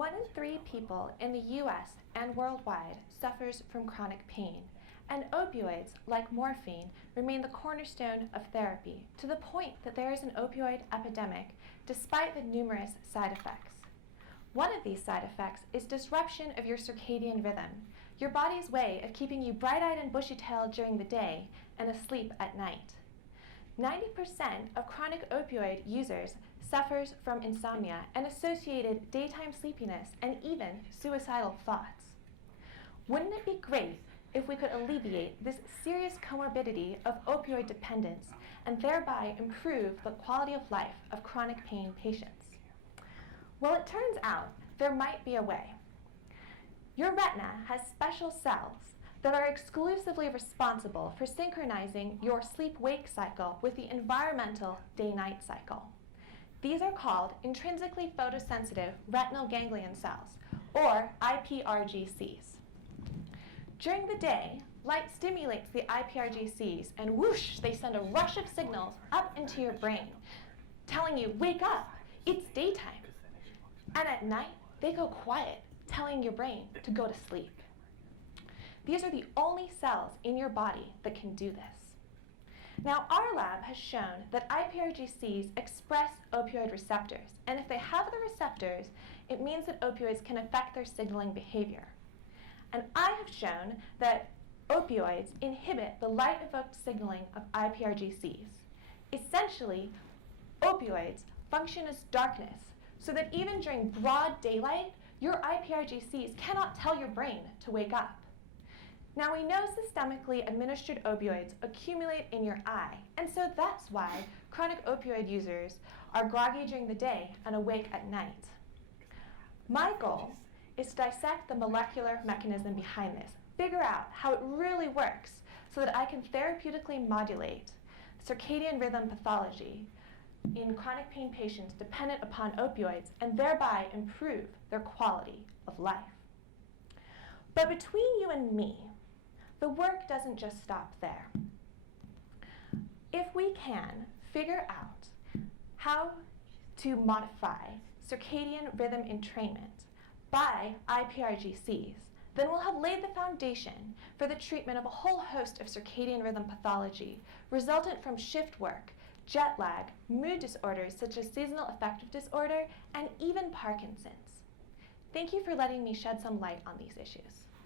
1 in 3 people in the US and worldwide suffers from chronic pain, and opioids, like morphine, remain the cornerstone of therapy, to the point that there is an opioid epidemic despite the numerous side effects. One of these side effects is disruption of your circadian rhythm, your body's way of keeping you bright-eyed and bushy-tailed during the day and asleep at night. 90% of chronic opioid users suffers from insomnia and associated daytime sleepiness and even suicidal thoughts. Wouldn't it be great if we could alleviate this serious comorbidity of opioid dependence and thereby improve the quality of life of chronic pain patients? Well, it turns out there might be a way. Your retina has special cells that are exclusively responsible for synchronizing your sleep-wake cycle with the environmental day-night cycle. These are called intrinsically photosensitive retinal ganglion cells, or iPRGCs. During the day, light stimulates the iPRGCs, and whoosh, they send a rush of signals up into your brain, telling you, wake up, it's daytime. And at night, they go quiet, telling your brain to go to sleep. These are the only cells in your body that can do this. Now, our lab has shown that iPRGCs express opioid receptors, and if they have the receptors, it means that opioids can affect their signaling behavior. And I have shown that opioids inhibit the light-evoked signaling of iPRGCs. Essentially, opioids function as darkness, so that even during broad daylight, your iPRGCs cannot tell your brain to wake up. Now, we know systemically administered opioids accumulate in your eye, and so that's why chronic opioid users are groggy during the day and awake at night. My goal is to dissect the molecular mechanism behind this, figure out how it really works so that I can therapeutically modulate circadian rhythm pathology in chronic pain patients dependent upon opioids and thereby improve their quality of life. But between you and me, the work doesn't just stop there. If we can figure out how to modify circadian rhythm entrainment by iPRGCs, then we'll have laid the foundation for the treatment of a whole host of circadian rhythm pathology resultant from shift work, jet lag, mood disorders such as seasonal affective disorder, and even Parkinson's. Thank you for letting me shed some light on these issues.